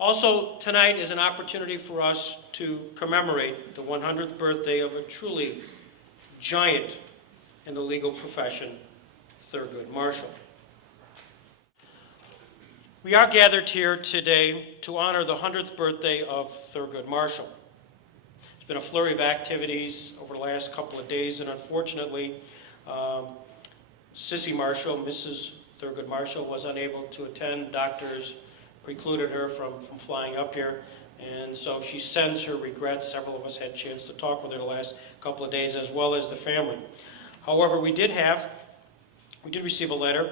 Also, tonight is an opportunity for us to commemorate the 100th birthday of a truly giant in the legal profession, Thurgood Marshall. We are gathered here today to honor the 100th birthday of Thurgood Marshall. There's been a flurry of activities over the last couple of days, and unfortunately, Sissy Marshall, Mrs. Thurgood Marshall, was unable to attend. Doctors precluded her from flying up here, and so she sends her regrets. Several of us had a chance to talk with her the last couple of days, as well as the family. However, we did receive a letter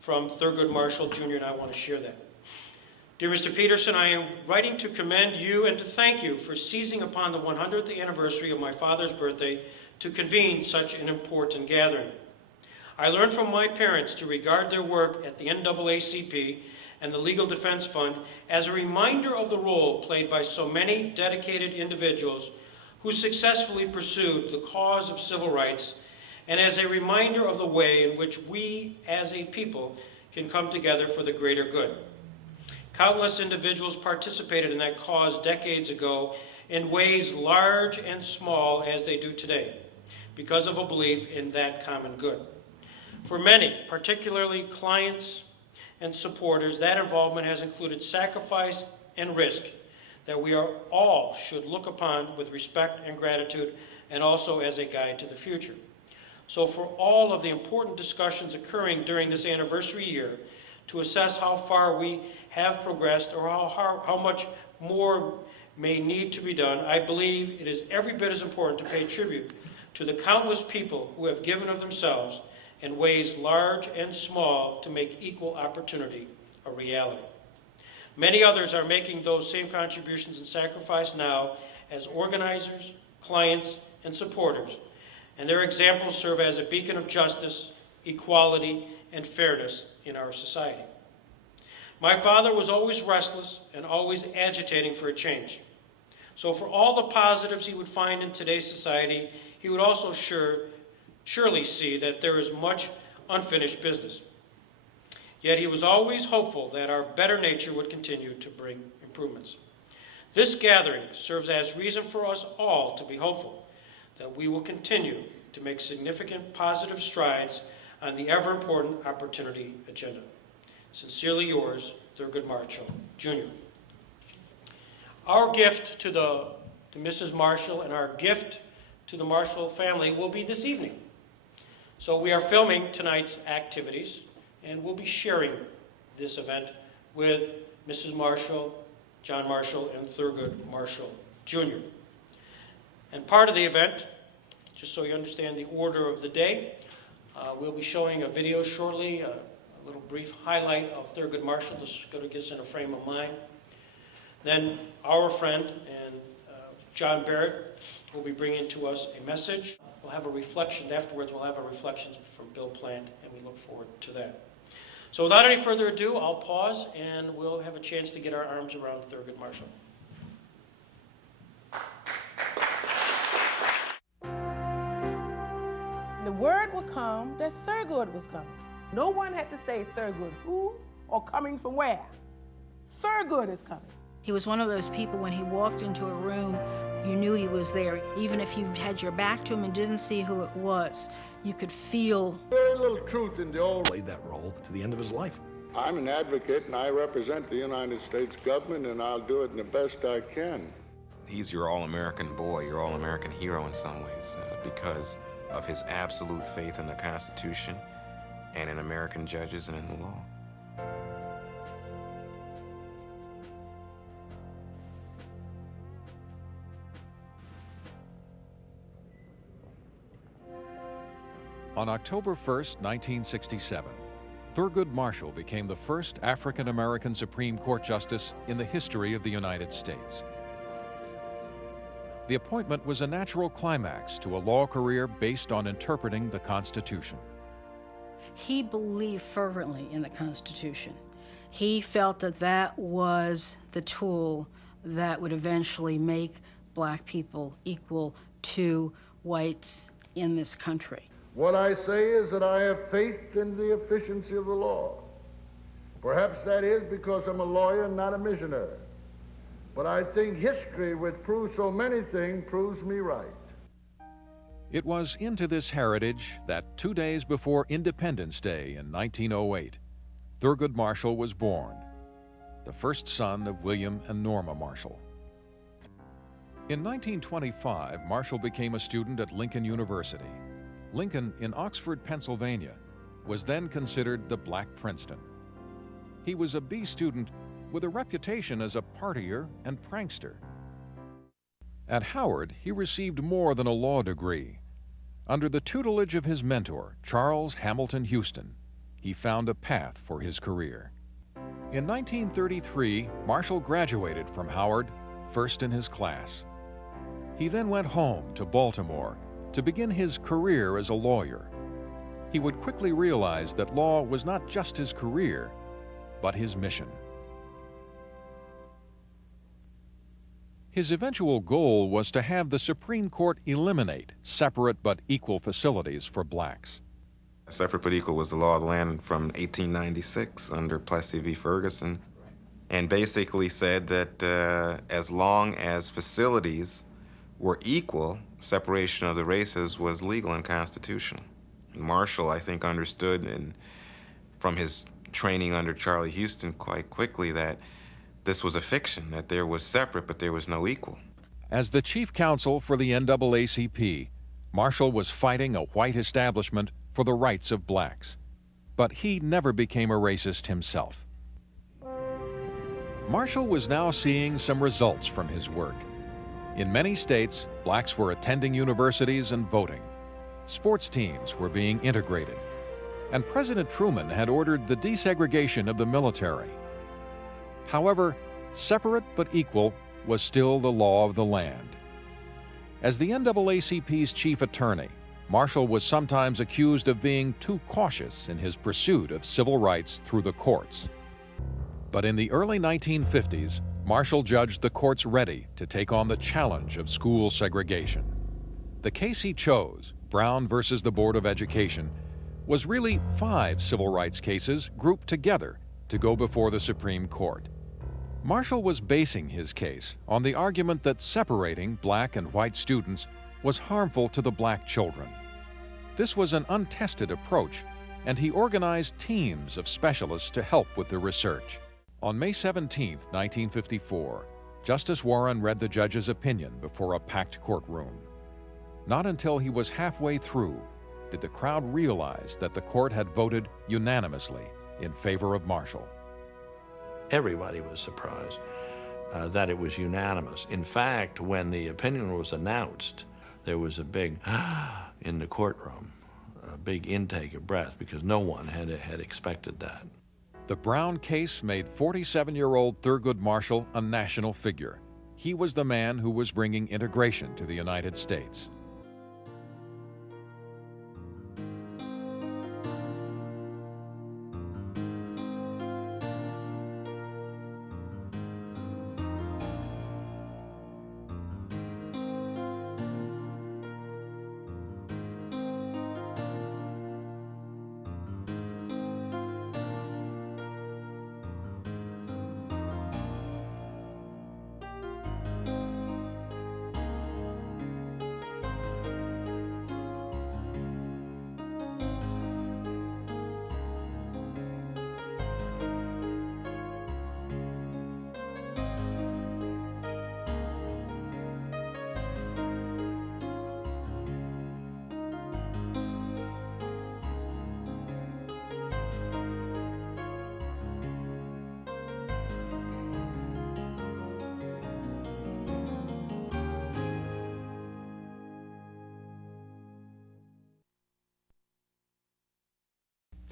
from Thurgood Marshall Jr., and I want to share that. Dear Mr. Peterson, I am writing to commend you and to thank you for seizing upon the 100th anniversary of my father's birthday to convene such an important gathering. I learned from my parents to regard their work at the NAACP and the Legal Defense Fund as a reminder of the role played by so many dedicated individuals who successfully pursued the cause of civil rights, and as a reminder of the way in which we as a people can come together for the greater good. Countless individuals participated in that cause decades ago in ways large and small as they do today, because of a belief in that common good. For many, particularly clients and supporters, that involvement has included sacrifice and risk that we all should look upon with respect and gratitude, and also as a guide to the future. So for all of the important discussions occurring during this anniversary year to assess how far we have progressed or how much more may need to be done, I believe it is every bit as important to pay tribute to the countless people who have given of themselves in ways large and small to make equal opportunity a reality. Many others are making those same contributions and sacrifice now as organizers, clients, and supporters, and their examples serve as a beacon of justice, equality, and fairness in our society. My father was always restless and always agitating for a change. So for all the positives he would find in today's society, he would also surely see that there is much unfinished business. Yet he was always hopeful that our better nature would continue to bring improvements. This gathering serves as reason for us all to be hopeful that we will continue to make significant positive strides on the ever-important opportunity agenda. Sincerely yours, Thurgood Marshall, Jr. Our gift to Mrs. Marshall and our gift to the Marshall family will be this evening. So we are filming tonight's activities, and we'll be sharing this event with Mrs. Marshall, John Marshall, and Thurgood Marshall, Jr. And part of the event, just so you understand the order of the day, we'll be showing a video shortly, a little brief highlight of Thurgood Marshall, just to get us in a frame of mind. Then our friend and John Barrett will be bringing to us a message. We'll have a reflection afterwards. We'll have a reflection from Bill Plant, and we look forward to that. So without any further ado, I'll pause, and we'll have a chance to get our arms around Thurgood Marshall. The word would come that Thurgood was coming. No one had to say Thurgood who or coming from where. Thurgood is coming. He was one of those people, when he walked into a room, you knew he was there. Even if you had your back to him and didn't see who it was, you could feel. Very little truth in the old. Played that role to the end of his life. I'm an advocate and I represent the United States government, and I'll do it in the best I can. He's your all-American boy, your all-American hero in some ways, because of his absolute faith in the Constitution and in American judges and in the law. On October 1st, 1967, Thurgood Marshall became the first African-American Supreme Court Justice in the history of the United States. The appointment was a natural climax to a law career based on interpreting the Constitution. He believed fervently in the Constitution. He felt that that was the tool that would eventually make black people equal to whites in this country. What I say is that I have faith in the efficiency of the law, Perhaps that is because I'm a lawyer and not a missionary. But I think history, which proves so many things, proves me right. It was into this heritage that 2 days before Independence Day in 1908, Thurgood Marshall was born, the first son of William and Norma Marshall. In 1925, Marshall became a student at Lincoln University. Lincoln, in Oxford, Pennsylvania, was then considered the Black Princeton. He was a B student with a reputation as a partier and prankster. At Howard, he received more than a law degree. Under the tutelage of his mentor, Charles Hamilton Houston, he found a path for his career. In 1933, Marshall graduated from Howard, first in his class. He then went home to Baltimore to begin his career as a lawyer. He would quickly realize that law was not just his career, but his mission. His eventual goal was to have the Supreme Court eliminate separate but equal facilities for blacks. Separate but equal was the law of the land from 1896 under Plessy v. Ferguson, and basically said that as long as facilities were equal, separation of the races was legal and constitutional. Marshall, I think, understood from his training under Charlie Houston quite quickly that this was a fiction, that there was separate but there was no equal. As the chief counsel for the NAACP, Marshall was fighting a white establishment for the rights of blacks. But he never became a racist himself. Marshall was now seeing some results from his work. In many states, blacks were attending universities and voting. Sports teams were being integrated. And President Truman had ordered the desegregation of the military. However, separate but equal was still the law of the land. As the NAACP's chief attorney, Marshall was sometimes accused of being too cautious in his pursuit of civil rights through the courts. But in the early 1950s, Marshall judged the courts ready to take on the challenge of school segregation. The case he chose, Brown versus the Board of Education, was really 5 civil rights cases grouped together to go before the Supreme Court. Marshall was basing his case on the argument that separating black and white students was harmful to the black children. This was an untested approach, and he organized teams of specialists to help with the research. On May 17, 1954, Justice Warren read the judge's opinion before a packed courtroom. Not until he was halfway through did the crowd realize that the court had voted unanimously in favor of Marshall. Everybody was surprised that it was unanimous. In fact, when the opinion was announced, there was a big in the courtroom, a big intake of breath, because no one had expected that. The Brown case made 47-year-old Thurgood Marshall a national figure. He was the man who was bringing integration to the United States.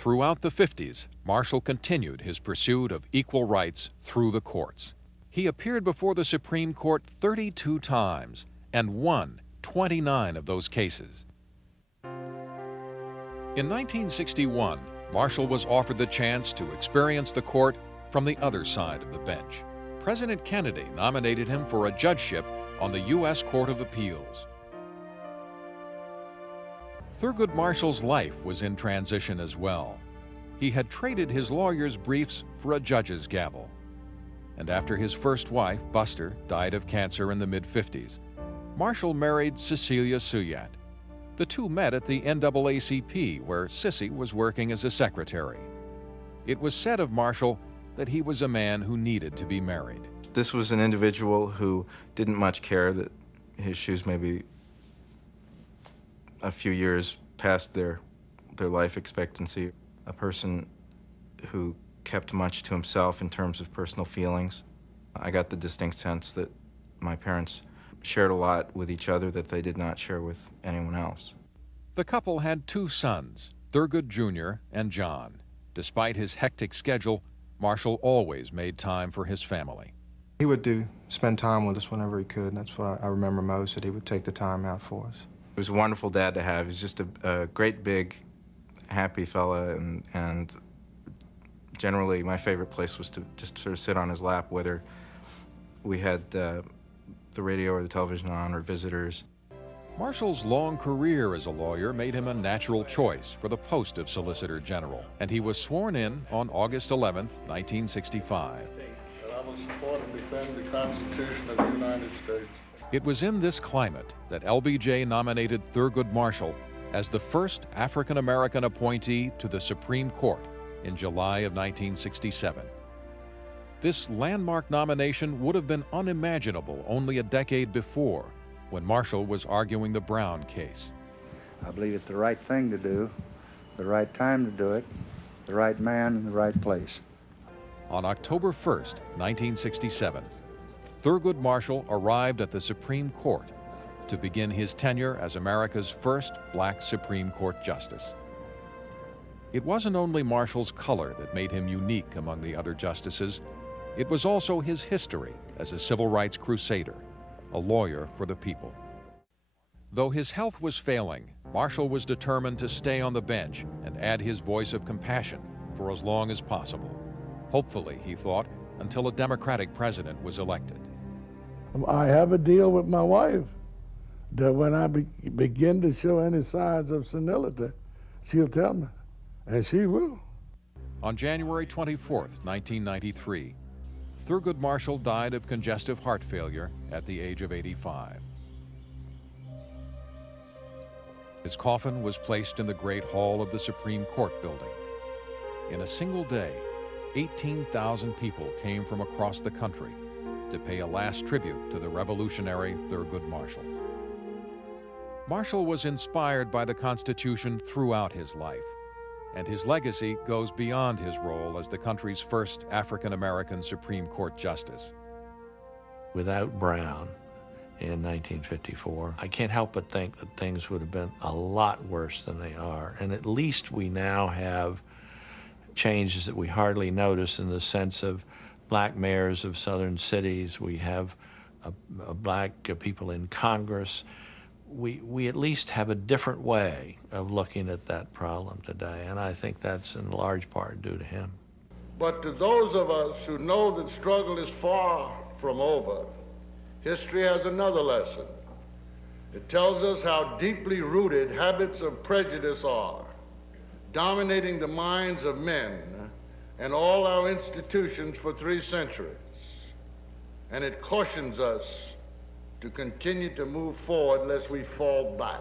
Throughout the 50s, Marshall continued his pursuit of equal rights through the courts. He appeared before the Supreme Court 32 times and won 29 of those cases. In 1961, Marshall was offered the chance to experience the court from the other side of the bench. President Kennedy nominated him for a judgeship on the U.S. Court of Appeals. Thurgood Marshall's life was in transition as well. He had traded his lawyer's briefs for a judge's gavel. And after his first wife, Buster, died of cancer in the mid-50s, Marshall married Cecilia Suyat. The two met at the NAACP, where Sissy was working as a secretary. It was said of Marshall that he was a man who needed to be married. This was an individual who didn't much care that his shoes may be a few years past their life expectancy. A person who kept much to himself in terms of personal feelings. I got the distinct sense that my parents shared a lot with each other that they did not share with anyone else. The couple had two sons, Thurgood Jr. and John. Despite his hectic schedule, Marshall always made time for his family. He would spend time with us whenever he could, and that's what I remember most, that he would take the time out for us. He was a wonderful dad to have. He's just a great, big, happy fella, and generally my favorite place was to just sort of sit on his lap, whether we had the radio or the television on or visitors. Marshall's long career as a lawyer made him a natural choice for the post of Solicitor General, and he was sworn in on August 11, 1965. That I will support and defend the Constitution of the United States. It was in this climate that LBJ nominated Thurgood Marshall as the first African-American appointee to the Supreme Court in July of 1967. This landmark nomination would have been unimaginable only a decade before, when Marshall was arguing the Brown case. I believe it's the right thing to do, the right time to do it, the right man in the right place. On October 1st, 1967, Thurgood Marshall arrived at the Supreme Court to begin his tenure as America's first black Supreme Court justice. It wasn't only Marshall's color that made him unique among the other justices. It was also his history as a civil rights crusader, a lawyer for the people. Though his health was failing, Marshall was determined to stay on the bench and add his voice of compassion for as long as possible. Hopefully, he thought, until a Democratic president was elected. I have a deal with my wife that when I begin to show any signs of senility, she'll tell me, and she will. On January 24, 1993, Thurgood Marshall died of congestive heart failure at the age of 85. His coffin was placed in the Great Hall of the Supreme Court building. In a single day, 18,000 people came from across the country to pay a last tribute to the revolutionary Thurgood Marshall. Marshall was inspired by the Constitution throughout his life, and his legacy goes beyond his role as the country's first African-American Supreme Court justice. Without Brown in 1954, I can't help but think that things would have been a lot worse than they are. And at least we now have changes that we hardly notice in the sense of black mayors of southern cities. We have black people in Congress. We at least have a different way of looking at that problem today, and I think that's in large part due to him. But to those of us who know that struggle is far from over, history has another lesson. It tells us how deeply rooted habits of prejudice are, dominating the minds of men and all our institutions for 3 centuries. And it cautions us to continue to move forward lest we fall back.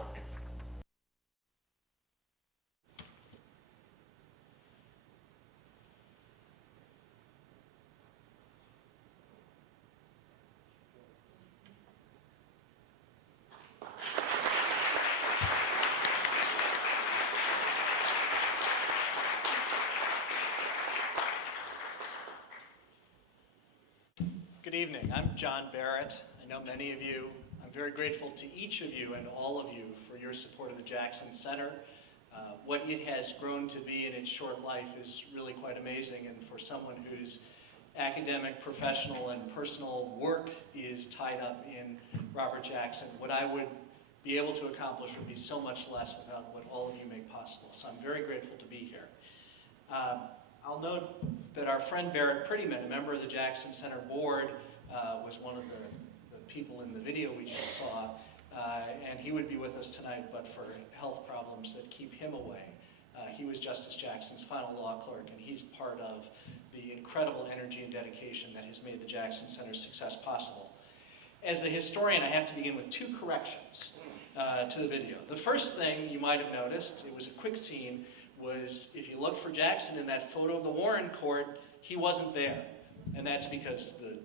Good evening. I'm John Barrett. I know many of you. I'm very grateful to each of you and all of you for your support of the Jackson Center. What it has grown to be in its short life is really quite amazing, and for someone whose academic, professional, and personal work is tied up in Robert Jackson, what I would be able to accomplish would be so much less without what all of you make possible. So I'm very grateful to be here. I'll note that our friend Barrett Prettyman, a member of the Jackson Center board, was one of the people in the video we just saw, and he would be with us tonight, but for health problems that keep him away. he was Justice Jackson's final law clerk, and he's part of the incredible energy and dedication that has made the Jackson Center's success possible. As the historian, I have to begin with 2 corrections to the video. The first thing you might have noticed, it was a quick scene, was if you look for Jackson in that photo of the Warren Court, he wasn't there. And that's because the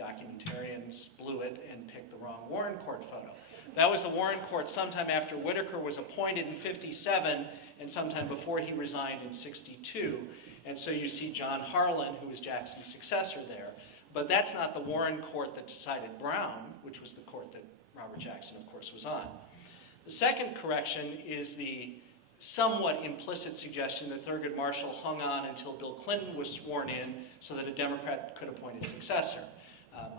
documentarians blew it and picked the wrong Warren Court photo. That was the Warren Court sometime after Whitaker was appointed in '57 and sometime before he resigned in '62. And so you see John Harlan, who was Jackson's successor there. But that's not the Warren Court that decided Brown, which was the court that Robert Jackson, of course, was on. The second correction is the somewhat implicit suggestion that Thurgood Marshall hung on until Bill Clinton was sworn in so that a Democrat could appoint his successor.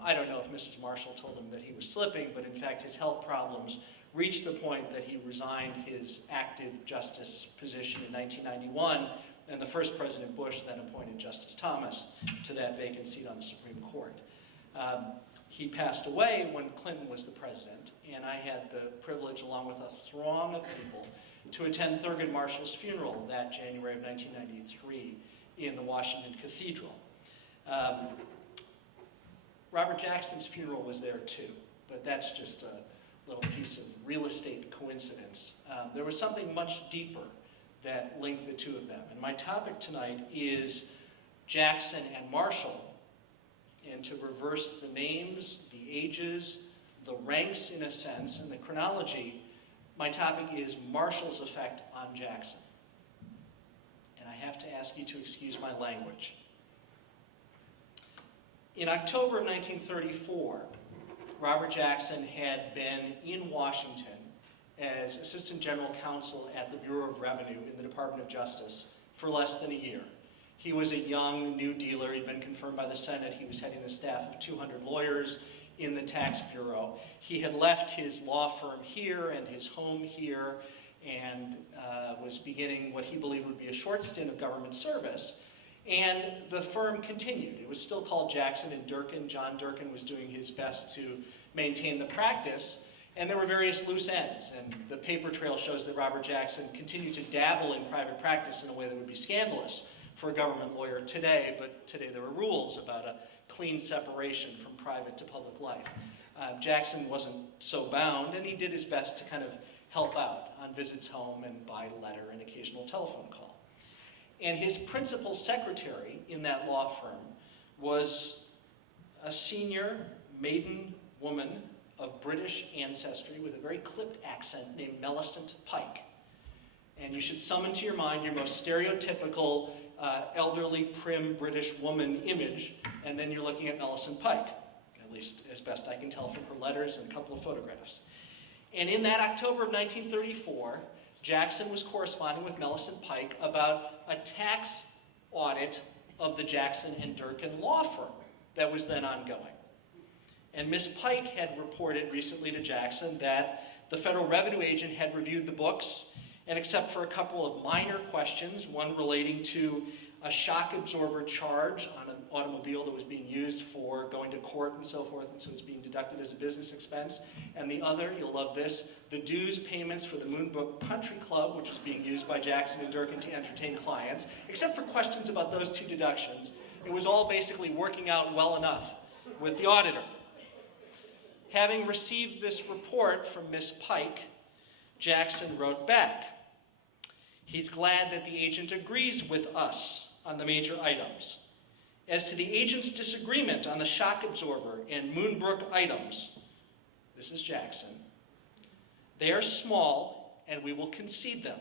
I don't know if Mrs. Marshall told him that he was slipping, but in fact his health problems reached the point that he resigned his active justice position in 1991, and the first President Bush then appointed Justice Thomas to that vacant seat on the Supreme Court. He passed away when Clinton was the president, and I had the privilege, along with a throng of people, to attend Thurgood Marshall's funeral that January of 1993 in the Washington Cathedral. Robert Jackson's funeral was there too, but that's just a little piece of real estate coincidence. There was something much deeper that linked the two of them. And my topic tonight is Jackson and Marshall, and to reverse the names, the ages, the ranks in a sense, and the chronology, my topic is Marshall's effect on Jackson. And I have to ask you to excuse my language. In October of 1934, Robert Jackson had been in Washington as Assistant General Counsel at the Bureau of Revenue in the Department of Justice for less than a year. He was a young new dealer. He'd been confirmed by the Senate. He was heading the staff of 200 lawyers in the Tax Bureau. He had left his law firm here and his home here and was beginning what he believed would be a short stint of government service. And the firm continued. It was still called Jackson and Durkin. John Durkin was doing his best to maintain the practice. And there were various loose ends. And the paper trail shows that Robert Jackson continued to dabble in private practice in a way that would be scandalous for a government lawyer today. But today there were rules about a clean separation from private to public life. Jackson wasn't so bound, and he did his best to kind of help out on visits home and by letter and occasional telephone call. And his principal secretary in that law firm was a senior maiden woman of British ancestry with a very clipped accent named Millicent Pike. And you should summon to your mind your most stereotypical elderly, prim British woman image, and then you're looking at Millicent Pike, at least as best I can tell from her letters and a couple of photographs. And in that October of 1934, Jackson was corresponding with Millicent Pike about a tax audit of the Jackson and Durkin law firm that was then ongoing. And Miss Pike had reported recently to Jackson that the Federal Revenue agent had reviewed the books, and except for a couple of minor questions, one relating to a shock absorber charge on an automobile that was being used for going to court and so forth, and so it's being deducted as a business expense, and the other, you'll love this, the dues payments for the Moonbrook Country Club, which was being used by Jackson and Durkin to entertain clients. Except for questions about those two deductions, it was all basically working out well enough with the auditor. Having received this report from Miss Pike, Jackson wrote back. He's glad that the agent agrees with us on the major items. As to the agent's disagreement on the shock absorber and Moonbrook items, this is Jackson, they are small and we will concede them,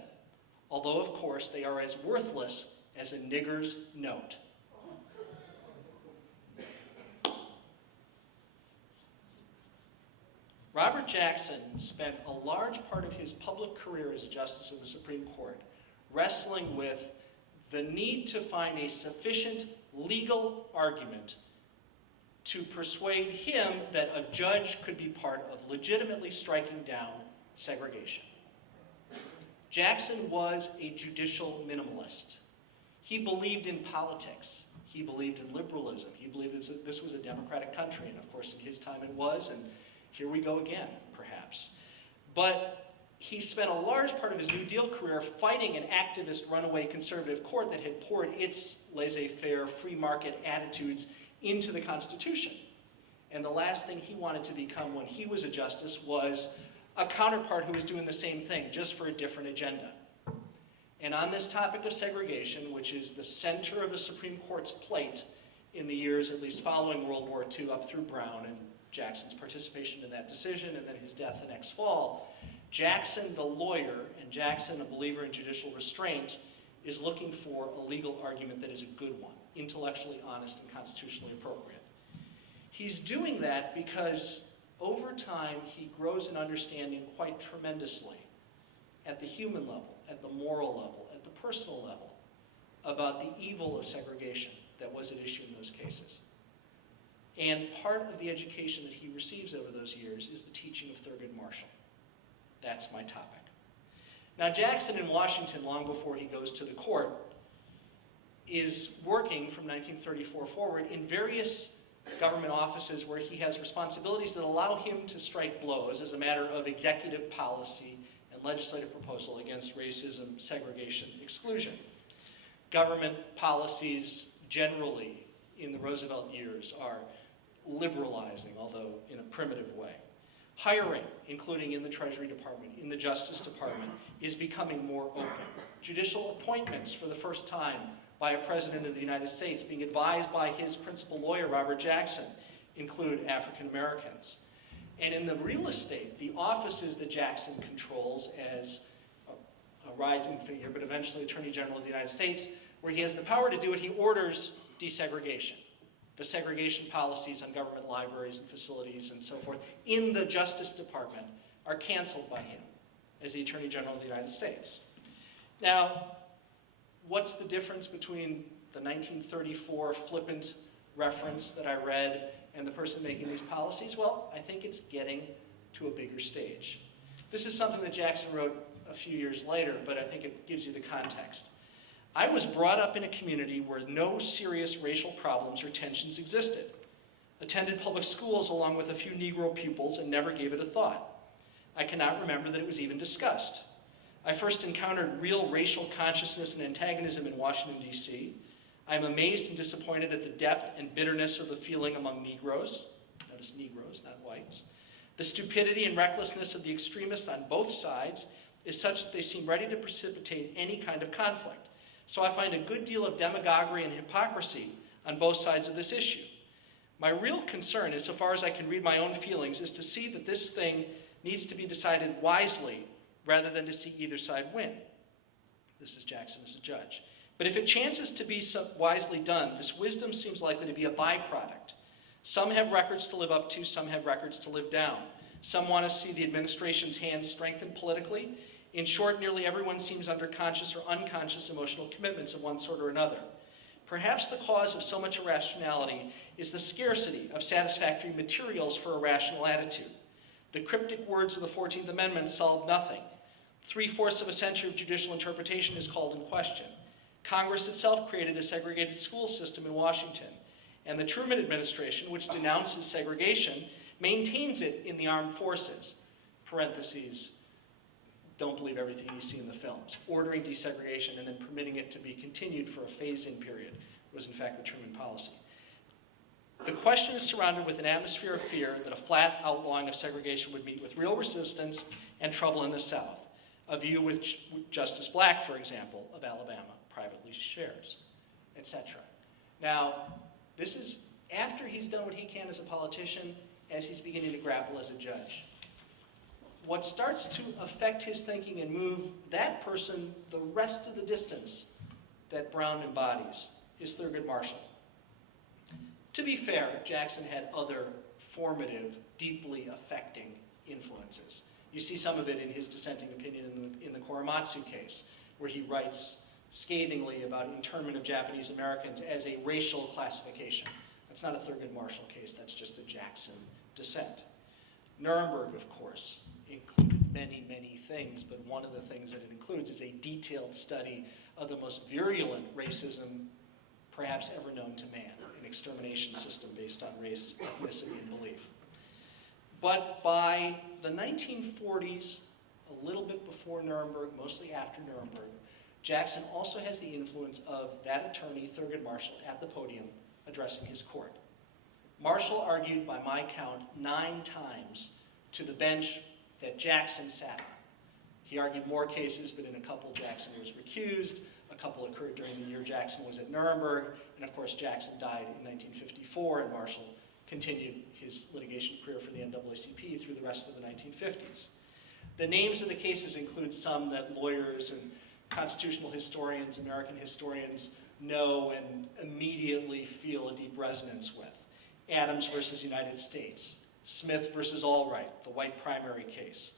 although of course they are as worthless as a nigger's note. Robert Jackson spent a large part of his public career as a justice of the Supreme Court wrestling with the need to find a sufficient legal argument to persuade him that a judge could be part of legitimately striking down segregation. Jackson was a judicial minimalist. He believed in politics. He believed in liberalism. He believed that this was a democratic country, and of course in his time it was, and here we go again, perhaps. But he spent a large part of his New Deal career fighting an activist runaway conservative court that had poured its laissez-faire, free market attitudes into the Constitution. And the last thing he wanted to become when he was a justice was a counterpart who was doing the same thing, just for a different agenda. And on this topic of segregation, which is the center of the Supreme Court's plate in the years at least following World War II up through Brown and Jackson's participation in that decision and then his death the next fall, Jackson, the lawyer, and Jackson, a believer in judicial restraint, is looking for a legal argument that is a good one, intellectually honest and constitutionally appropriate. He's doing that because over time he grows in understanding quite tremendously at the human level, at the moral level, at the personal level, about the evil of segregation that was at issue in those cases. And part of the education that he receives over those years is the teaching of Thurgood Marshall. That's my topic. Now, Jackson in Washington, long before he goes to the court, is working from 1934 forward in various government offices where he has responsibilities that allow him to strike blows as a matter of executive policy and legislative proposal against racism, segregation, exclusion. Government policies generally in the Roosevelt years are liberalizing, although in a primitive way. Hiring, including in the Treasury Department, in the Justice Department, is becoming more open. Judicial appointments for the first time by a president of the United States, being advised by his principal lawyer, Robert Jackson, include African Americans. And in the real estate, the offices that Jackson controls as a rising figure, but eventually Attorney General of the United States, where he has the power to do it, he orders desegregation. The segregation policies on government libraries and facilities and so forth in the Justice Department are canceled by him as the Attorney General of the United States. Now, what's the difference between the 1934 flippant reference that I read and the person making these policies? Well, I think it's getting to a bigger stage. This is something that Jackson wrote a few years later, but I think it gives you the context. I was brought up in a community where no serious racial problems or tensions existed. Attended public schools along with a few Negro pupils and never gave it a thought. I cannot remember that it was even discussed. I first encountered real racial consciousness and antagonism in Washington, D.C. I am amazed and disappointed at the depth and bitterness of the feeling among Negroes. Notice Negroes, not whites. The stupidity and recklessness of the extremists on both sides is such that they seem ready to precipitate any kind of conflict. So I find a good deal of demagoguery and hypocrisy on both sides of this issue. My real concern, insofar as I can read my own feelings, is to see that this thing needs to be decided wisely rather than to see either side win. This is Jackson as a judge. But if it chances to be so wisely done, this wisdom seems likely to be a byproduct. Some have records to live up to, some have records to live down. Some want to see the administration's hands strengthened politically. In short, nearly everyone seems under conscious or unconscious emotional commitments of one sort or another. Perhaps the cause of so much irrationality is the scarcity of satisfactory materials for a rational attitude. The cryptic words of the 14th Amendment solve nothing. 3/4 of a century of judicial interpretation is called in question. Congress itself created a segregated school system in Washington, and the Truman administration, which denounces segregation, maintains it in the armed forces. Parentheses, don't believe everything you see in the films. Ordering desegregation and then permitting it to be continued for a phase-in period was in fact the Truman policy. The question is surrounded with an atmosphere of fear that a flat outlawing of segregation would meet with real resistance and trouble in the South, a view which Justice Black, for example, of Alabama, privately shares, etc. Now, this is after he's done what he can as a politician, as he's beginning to grapple as a judge. What starts to affect his thinking and move that person the rest of the distance that Brown embodies is Thurgood Marshall. To be fair, Jackson had other formative, deeply affecting influences. You see some of it in his dissenting opinion in the Korematsu case, where he writes scathingly about internment of Japanese Americans as a racial classification. That's not a Thurgood Marshall case, that's just a Jackson dissent. Nuremberg, of course, included many, many things, but one of the things that it includes is a detailed study of the most virulent racism perhaps ever known to man, an extermination system based on race, ethnicity, and belief. But by the 1940s, a little bit before Nuremberg, mostly after Nuremberg, Jackson also has the influence of that attorney, Thurgood Marshall, at the podium addressing his court. Marshall argued, by my count, 9 times to the bench that Jackson sat on. He argued more cases, but in a couple Jackson was recused, a couple occurred during the year Jackson was at Nuremberg, and of course Jackson died in 1954, and Marshall continued his litigation career for the NAACP through the rest of the 1950s. The names of the cases include some that lawyers and constitutional historians, American historians, know and immediately feel a deep resonance with. Adams versus United States, Smith versus Allwright, the white primary case,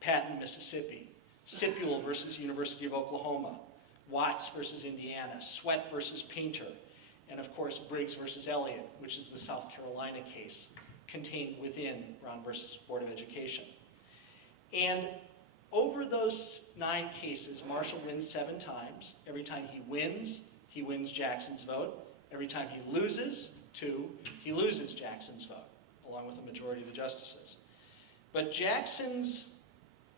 Patton, Mississippi, Sipule versus University of Oklahoma, Watts versus Indiana, Sweat versus Painter, and of course Briggs versus Elliott, which is the South Carolina case contained within Brown versus Board of Education. And over those 9 cases, Marshall wins 7 times. Every time he wins Jackson's vote. Every time he loses 2, he loses Jackson's vote, along with the majority of the justices. But Jackson's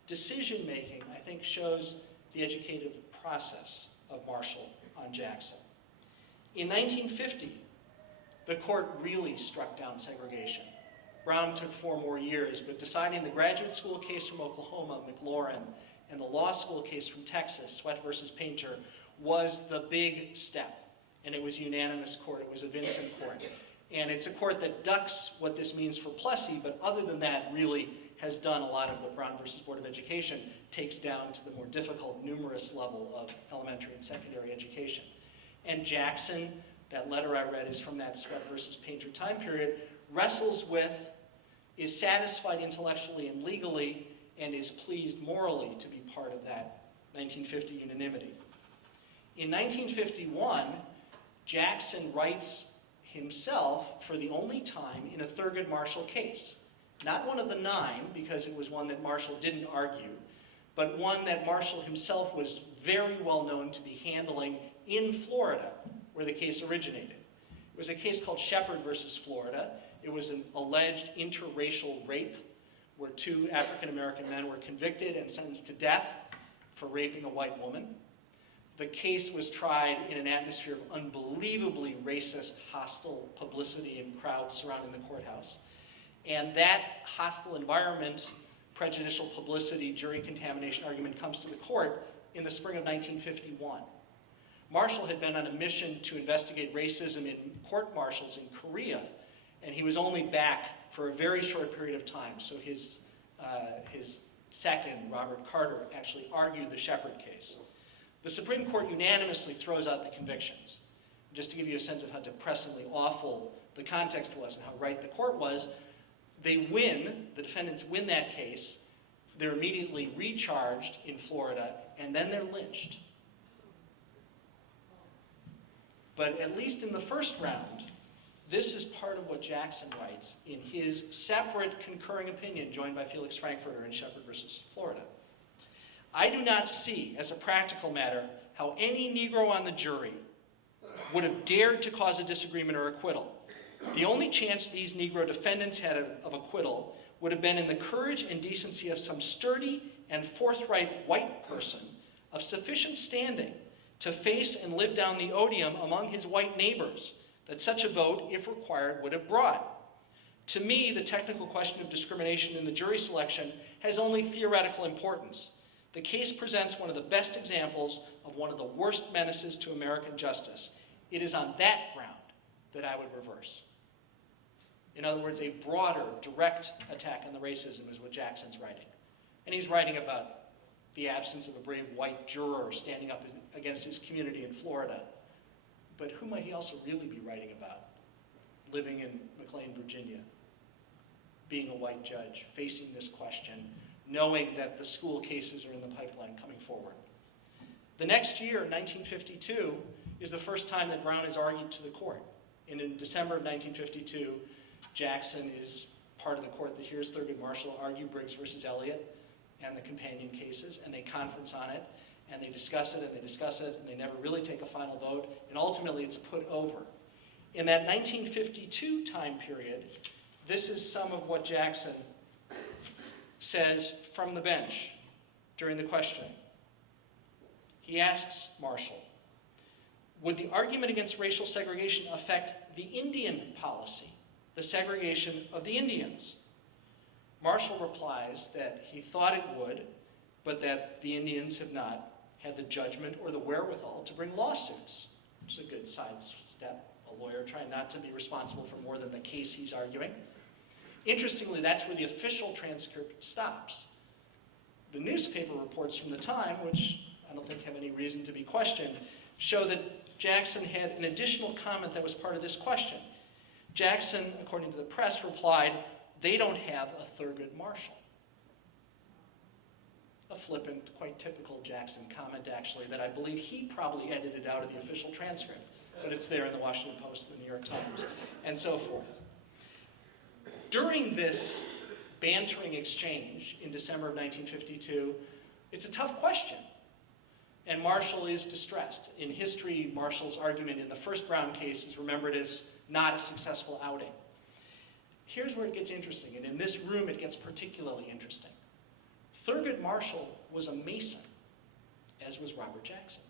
decision-making, I think, shows the educative process of Marshall on Jackson. In 1950, the court really struck down segregation. Brown took 4 more years, but deciding the graduate school case from Oklahoma, McLaurin, and the law school case from Texas, Sweat versus Painter, was the big step. And it was unanimous court. It was a Vinson court. And it's a court that ducks what this means for Plessy, but other than that, really has done a lot of what Brown versus Board of Education takes down to the more difficult, numerous level of elementary and secondary education. And Jackson, that letter I read is from that Sweat versus Painter time period, wrestles with, is satisfied intellectually and legally, and is pleased morally to be part of that 1950 unanimity. In 1951, Jackson writes himself for the only time in a Thurgood Marshall case. Not one of the 9, because it was one that Marshall didn't argue, but one that Marshall himself was very well known to be handling in Florida, where the case originated. It was a case called Shepard versus Florida. It was an alleged interracial rape, where 2 African-American men were convicted and sentenced to death for raping a white woman. The case was tried in an atmosphere of unbelievably racist, hostile publicity and crowds surrounding the courthouse. And that hostile environment, prejudicial publicity, jury contamination argument comes to the court in the spring of 1951. Marshall had been on a mission to investigate racism in court-martials in Korea, and he was only back for a very short period of time. So his second, Robert Carter, actually argued the Shepard case. The Supreme Court unanimously throws out the convictions. Just to give you a sense of how depressingly awful the context was and how right the court was, they win, the defendants win that case, they're immediately recharged in Florida, and then they're lynched. But at least in the first round, this is part of what Jackson writes in his separate concurring opinion, joined by Felix Frankfurter in Shepard versus Florida. I do not see, as a practical matter, how any Negro on the jury would have dared to cause a disagreement or acquittal. The only chance these Negro defendants had of acquittal would have been in the courage and decency of some sturdy and forthright white person of sufficient standing to face and live down the odium among his white neighbors that such a vote, if required, would have brought. To me, the technical question of discrimination in the jury selection has only theoretical importance. The case presents one of the best examples of one of the worst menaces to American justice. It is on that ground that I would reverse. In other words, a broader, direct attack on the racism is what Jackson's writing. And he's writing about the absence of a brave white juror standing up against his community in Florida. But who might he also really be writing about? Living in McLean, Virginia, being a white judge, facing this question, knowing that the school cases are in the pipeline coming forward. The next year, 1952, is the first time that Brown is argued to the court. And in December of 1952, Jackson is part of the court that hears Thurgood Marshall argue Briggs versus Elliott and the companion cases, and they conference on it, and they discuss it, and they discuss it, and they never really take a final vote, and ultimately it's put over. In that 1952 time period, this is some of what Jackson says from the bench. during the questioning. He asks Marshall, would the argument against racial segregation affect the Indian policy, the segregation of the Indians? Marshall replies that he thought it would, but that the Indians have not had the judgment or the wherewithal to bring lawsuits, which is a good sidestep. A lawyer trying not to be responsible for more than the case he's arguing. Interestingly, that's where the official transcript stops. The newspaper reports from the time, which I don't think have any reason to be questioned, show that Jackson had an additional comment that was part of this question. Jackson, according to the press, replied, "They don't have a Thurgood Marshall." A flippant, quite typical Jackson comment, actually, that I believe he probably edited out of the official transcript. But it's there in the Washington Post, the New York Times, and so forth. During this bantering exchange in December of 1952, it's a tough question. And Marshall is distressed. In history, Marshall's argument in the first Brown case is remembered as not a successful outing. Here's where it gets interesting, and in this room it gets particularly interesting. Thurgood Marshall was a Mason, as was Robert Jackson.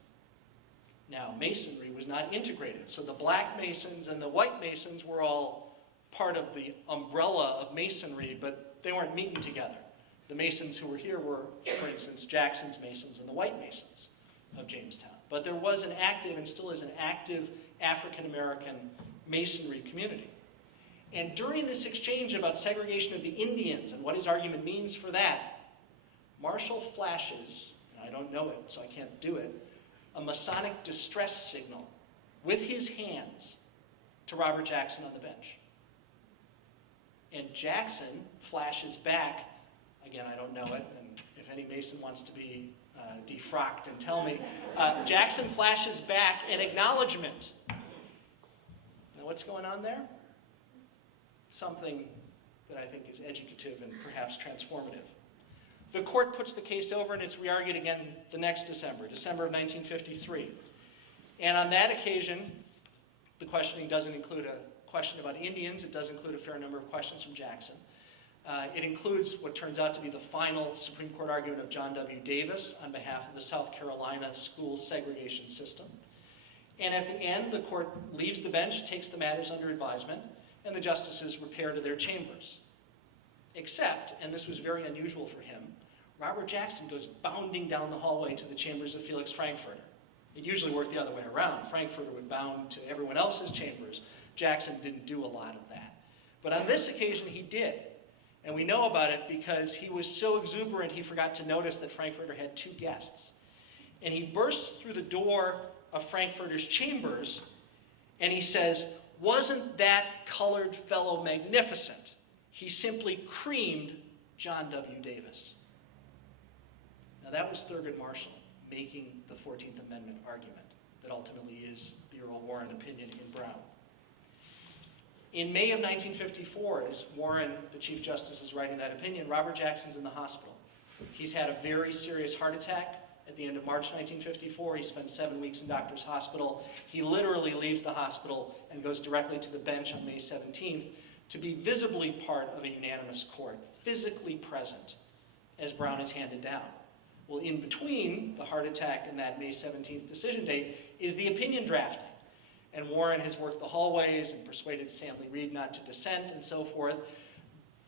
Now, Masonry was not integrated, so the black Masons and the white Masons were all part of the umbrella of Masonry, but they weren't meeting together. The Masons who were here were, for instance, Jackson's Masons and the white Masons of Jamestown. But there was an active, and still is an active, African-American Masonry community. And during this exchange about segregation of the Indians and what his argument means for that, Marshall flashes, and I don't know it, so I can't do it, a Masonic distress signal with his hands to Robert Jackson on the bench. And Jackson flashes back, again, I don't know it, and if any Mason wants to be defrocked and tell me, Jackson flashes back an acknowledgement. Now what's going on there? Something that I think is educative and perhaps transformative. The court puts the case over and it's re-argued again the next December of 1953. And on that occasion, the questioning doesn't include a question about Indians. It does include a fair number of questions from Jackson. It includes what turns out to be the final Supreme Court argument of John W. Davis on behalf of the South Carolina school segregation system. And at the end, the court leaves the bench, takes the matters under advisement, and the justices repair to their chambers. Except, and this was very unusual for him, Robert Jackson goes bounding down the hallway to the chambers of Felix Frankfurter. It usually worked the other way around. Frankfurter would bound to everyone else's chambers. Jackson didn't do a lot of that. But on this occasion, he did. And we know about it because he was so exuberant he forgot to notice that Frankfurter had two guests. And he bursts through the door of Frankfurter's chambers and he says, "Wasn't that colored fellow magnificent? He simply creamed John W. Davis." Now that was Thurgood Marshall making the 14th Amendment argument that ultimately is the Earl Warren opinion in Brown. In May of 1954, as Warren, the Chief Justice, is writing that opinion, Robert Jackson's in the hospital. He's had a very serious heart attack at the end of March 1954. He spent 7 weeks in Doctor's Hospital. He literally leaves the hospital and goes directly to the bench on May 17th to be visibly part of a unanimous court, physically present as Brown is handed down. Well, in between the heart attack and that May 17th decision date is the opinion drafting. And Warren has worked the hallways and persuaded Stanley Reed not to dissent and so forth.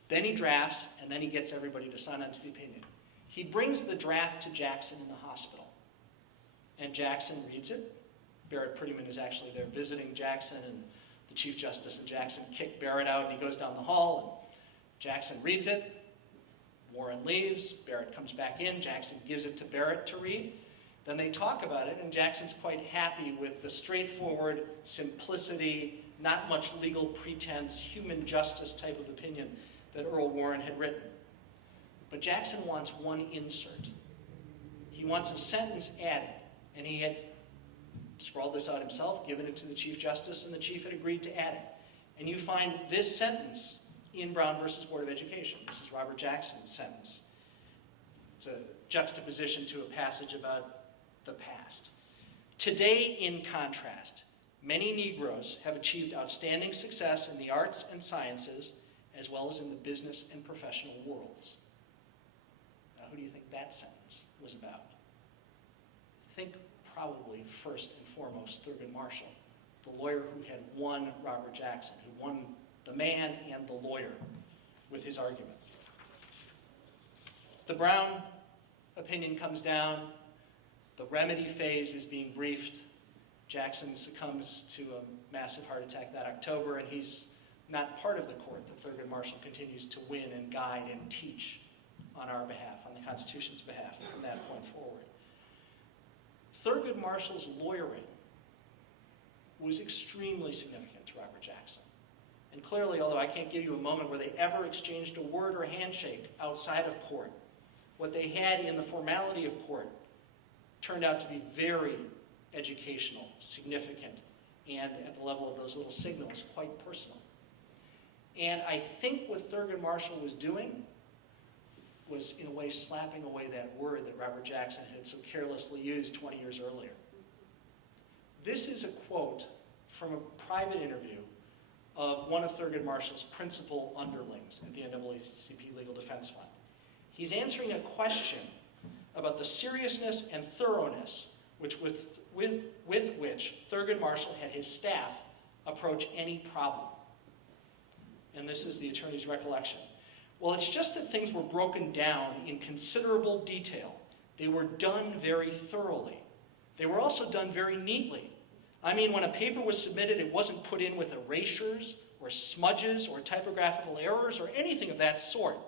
Then he drafts, and then he gets everybody to sign on to the opinion. He brings the draft to Jackson in the hospital. And Jackson reads it. Barrett Prettyman is actually there visiting Jackson, and the Chief Justice and Jackson kick Barrett out, and he goes down the hall, and Jackson reads it. Warren leaves. Barrett comes back in. Jackson gives it to Barrett to read. Then they talk about it, and Jackson's quite happy with the straightforward simplicity, not much legal pretense, human justice type of opinion that Earl Warren had written. But Jackson wants one insert. He wants a sentence added, and he had scrawled this out himself, given it to the Chief Justice, and the Chief had agreed to add it. And you find this sentence in Brown versus Board of Education. This is Robert Jackson's sentence. It's a juxtaposition to a passage about the past. Today, in contrast, many Negroes have achieved outstanding success in the arts and sciences, as well as in the business and professional worlds. who do you think that sentence was about? Think probably first and foremost Thurgood Marshall, the lawyer who had won Robert Jackson, who won the man and the lawyer with his argument. The Brown opinion comes down. The remedy phase is being briefed. Jackson succumbs to a massive heart attack that October, and he's not part of the court that Thurgood Marshall continues to win and guide and teach on our behalf, on the Constitution's behalf, from that point forward. Thurgood Marshall's lawyering was extremely significant to Robert Jackson. And clearly, although I can't give you a moment where they ever exchanged a word or handshake outside of court, what they had in the formality of court turned out to be very educational, significant, and at the level of those little signals, quite personal. And I think what Thurgood Marshall was doing was, in a way, slapping away that word that Robert Jackson had so carelessly used 20 years earlier. This is a quote from a private interview of one of Thurgood Marshall's principal underlings at the NAACP Legal Defense Fund. He's answering a question about the seriousness and thoroughness with which Thurgood Marshall had his staff approach any problem. And this is the attorney's recollection. Well, it's just that things were broken down in considerable detail. They were done very thoroughly. They were also done very neatly. I mean, when a paper was submitted, it wasn't put in with erasures or smudges or typographical errors or anything of that sort.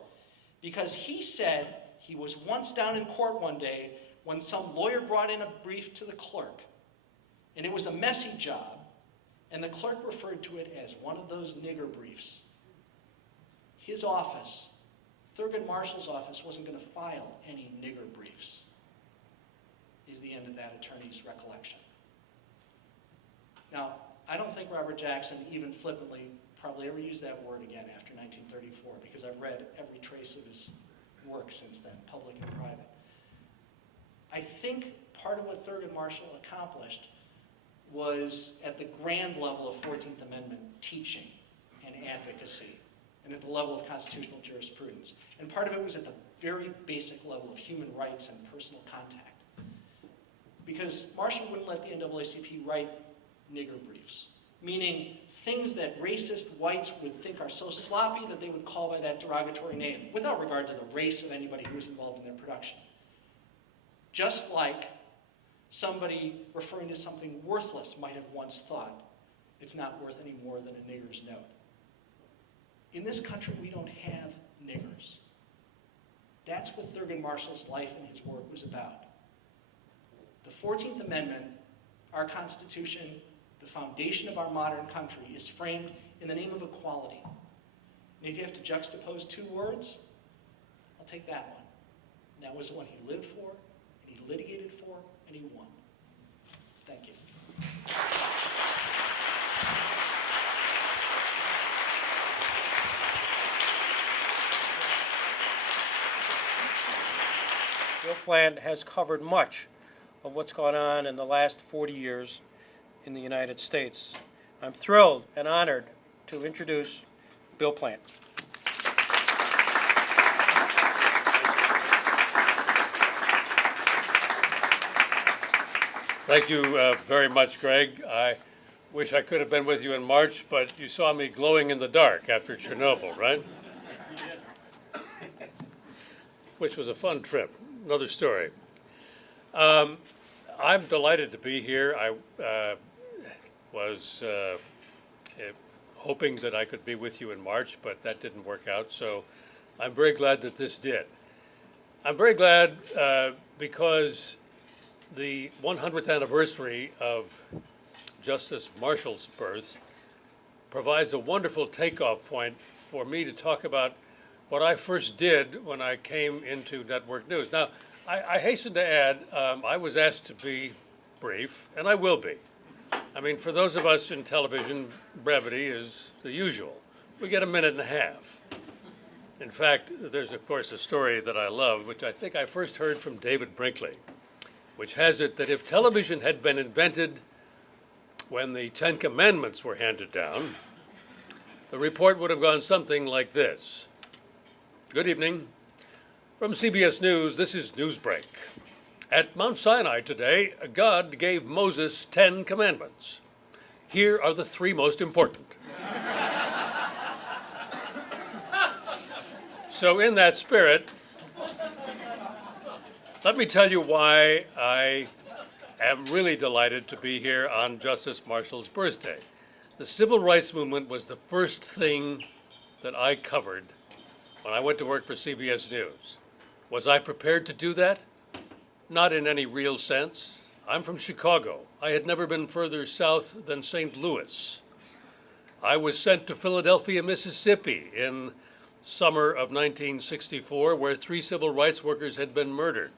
Because he said he was once down in court one day when some lawyer brought in a brief to the clerk, and it was a messy job, and the clerk referred to it as one of those nigger briefs. His office, Thurgood Marshall's office, wasn't going to file any nigger briefs, is the end of that attorney's recollection. Now, I don't think Robert Jackson even flippantly probably ever used that word again after 1934, because I've read every trace of his work since then, public and private. I think part of what Thurgood Marshall accomplished was at the grand level of 14th Amendment teaching and advocacy, and at the level of constitutional jurisprudence. And part of it was at the very basic level of human rights and personal contact. Because Marshall wouldn't let the NAACP write nigger briefs, meaning things that racist whites would think are so sloppy that they would call by that derogatory name, without regard to the race of anybody who was involved in their production. Just like somebody referring to something worthless might have once thought, it's not worth any more than a nigger's note. In this country, we don't have niggers. That's what Thurgood Marshall's life and his work was about. The 14th Amendment, our Constitution, the foundation of our modern country, is framed in the name of equality. And if you have to juxtapose two words, I'll take that one. And that was the one he lived for, and he litigated for, and he won. Thank you. Bill Plant has covered much of what's gone on in the last 40 years in the United States. I'm thrilled and honored to introduce Bill Plant. Thank you very much, Greg. I wish I could have been with you in March, but you saw me glowing in the dark after Chernobyl, right? Which was a fun trip. Another story. I'm delighted to be here. I was hoping that I could be with you in March, but that didn't work out, so I'm very glad that this did. I'm very glad because the 100th anniversary of Justice Marshall's birth provides a wonderful takeoff point for me to talk about what I first did when I came into Network News. Now, I hasten to add, I was asked to be brief, and I will be. I mean, for those of us in television, brevity is the usual. We get a minute and a half. In fact, there's, of course, a story that I love, which I think I first heard from David Brinkley, which has it that if television had been invented when the Ten Commandments were handed down, the report would have gone something like this. Good evening. From CBS News, this is Newsbreak. At Mount Sinai today, God gave Moses 10 commandments. Here are the 3 most important. So in that spirit, let me tell you why I am really delighted to be here on Justice Marshall's birthday. The Civil Rights Movement was the first thing that I covered when I went to work for CBS News. Was I prepared to do that? Not in any real sense. I'm from Chicago. I had never been further south than St. Louis. I was sent to Philadelphia, Mississippi in summer of 1964, where 3 civil rights workers had been murdered.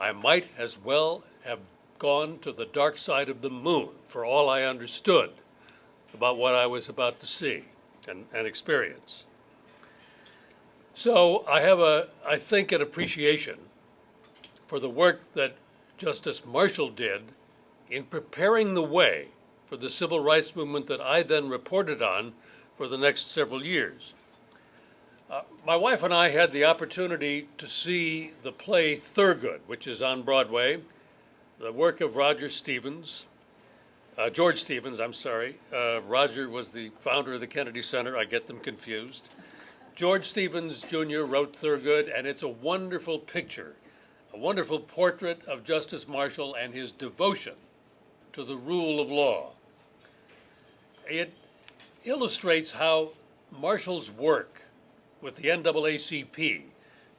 I might as well have gone to the dark side of the moon for all I understood about what I was about to see and experience. So I have, I think, an appreciation for the work that Justice Marshall did in preparing the way for the civil rights movement that I then reported on for the next several years. My wife and I had the opportunity to see the play Thurgood, which is on Broadway, the work of George Stevens, I'm sorry. Roger was the founder of the Kennedy Center. I get them confused. George Stevens Jr. wrote Thurgood, and it's a wonderful picture, a wonderful portrait of Justice Marshall and his devotion to the rule of law. It illustrates how Marshall's work with the NAACP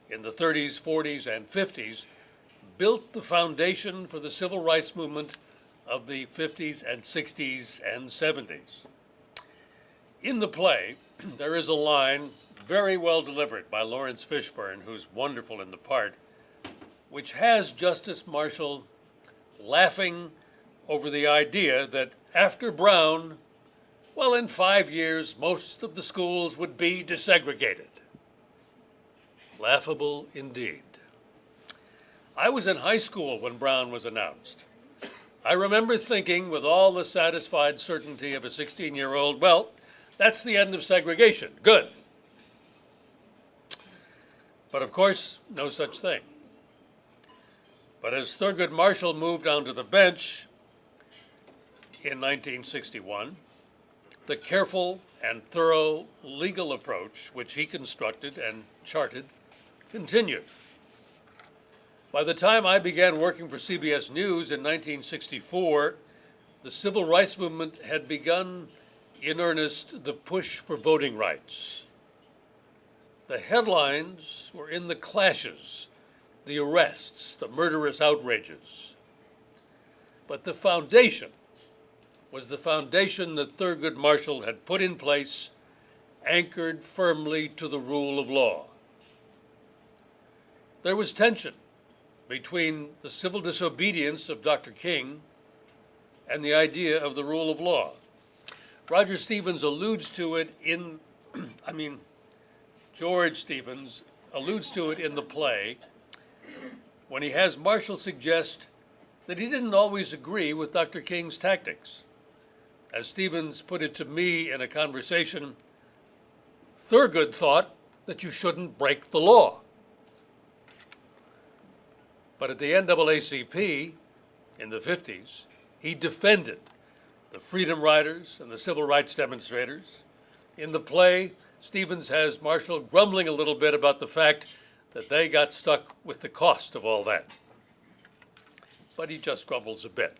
in the 30s, 40s, and 50s built the foundation for the civil rights movement of the 50s and 60s and 70s. In the play, there is a line very well delivered by Lawrence Fishburne, who's wonderful in the part, which has Justice Marshall laughing over the idea that after Brown, well, in 5 years, most of the schools would be desegregated. Laughable indeed. I was in high school when Brown was announced. I remember thinking with all the satisfied certainty of a 16-year-old, well, that's the end of segregation. Good. But of course, no such thing. But as Thurgood Marshall moved onto the bench in 1961, the careful and thorough legal approach which he constructed and charted continued. By the time I began working for CBS News in 1964, the civil rights movement had begun in earnest the push for voting rights. The headlines were in the clashes, the arrests, the murderous outrages. But the foundation was the foundation that Thurgood Marshall had put in place, anchored firmly to the rule of law. There was tension between the civil disobedience of Dr. King and the idea of the rule of law. Roger Stevens alludes to it in, George Stevens alludes to it in the play when he has Marshall suggest that he didn't always agree with Dr. King's tactics. As Stevens put it to me in a conversation, Thurgood thought that you shouldn't break the law. But at the NAACP in the 50s, he defended the Freedom Riders and the Civil Rights demonstrators. In the play, Stevens has Marshall grumbling a little bit about the fact that they got stuck with the cost of all that. But he just grumbles a bit.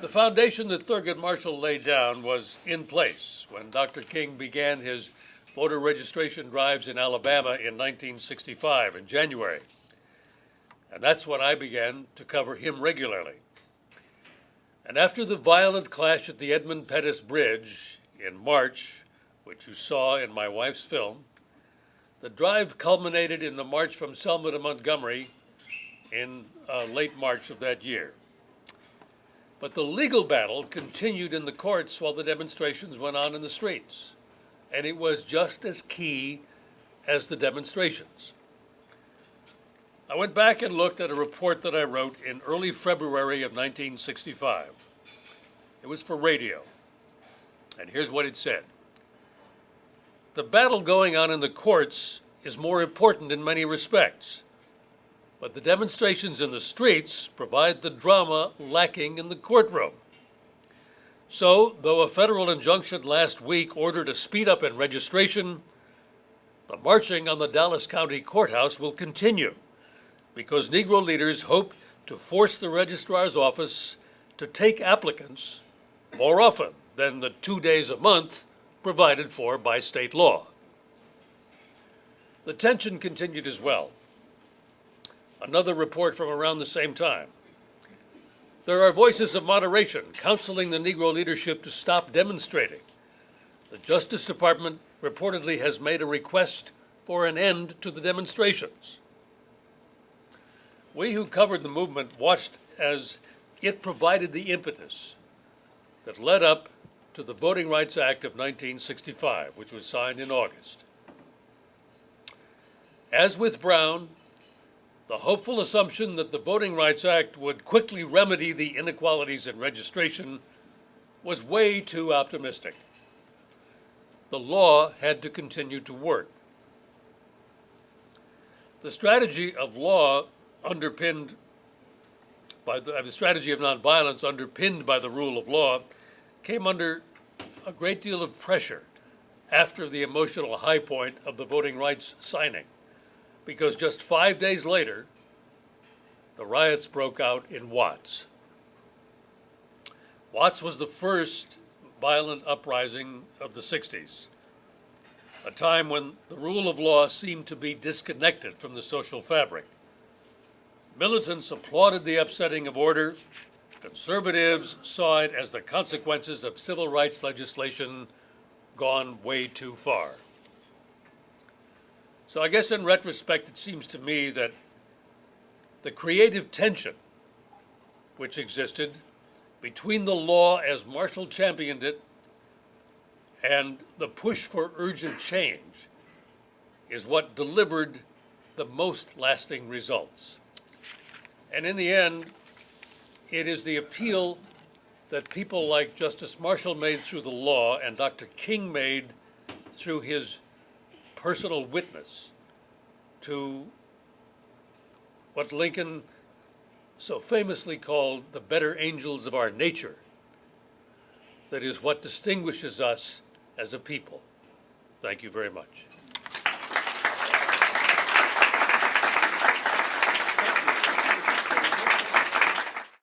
The foundation that Thurgood Marshall laid down was in place when Dr. King began his voter registration drives in Alabama in 1965 in January. And that's when I began to cover him regularly. And after the violent clash at the Edmund Pettus Bridge in March, which you saw in my wife's film, the drive culminated in the march from Selma to Montgomery in late March of that year. But the legal battle continued in the courts while the demonstrations went on in the streets. And it was just as key as the demonstrations. I went back and looked at a report that I wrote in early February of 1965. It was for radio. And here's what it said. The battle going on in the courts is more important in many respects, but the demonstrations in the streets provide the drama lacking in the courtroom. So, though a federal injunction last week ordered a speed up in registration, the marching on the Dallas County Courthouse will continue because Negro leaders hope to force the registrar's office to take applicants more often than the 2 days a month provided for by state law. The tension continued as well. Another report from around the same time. There are voices of moderation counseling the Negro leadership to stop demonstrating. The Justice Department reportedly has made a request for an end to the demonstrations. We who covered the movement watched as it provided the impetus that led up to the Voting Rights Act of 1965, which was signed in August. As with Brown, the hopeful assumption that the Voting Rights Act would quickly remedy the inequalities in registration was way too optimistic. The law had to continue to work. The strategy of law underpinned by the strategy of nonviolence underpinned by the rule of law came under a great deal of pressure after the emotional high point of the voting rights signing, because just 5 days later, the riots broke out in Watts. Watts was the first violent uprising of the 60s, a time when the rule of law seemed to be disconnected from the social fabric. Militants applauded the upsetting of order. Conservatives saw it as the consequences of civil rights legislation gone way too far. So I guess in retrospect, it seems to me that the creative tension which existed between the law as Marshall championed it and the push for urgent change is what delivered the most lasting results. And in the end, it is the appeal that people like Justice Marshall made through the law and Dr. King made through his personal witness to what Lincoln so famously called the better angels of our nature, that is what distinguishes us as a people. Thank you very much.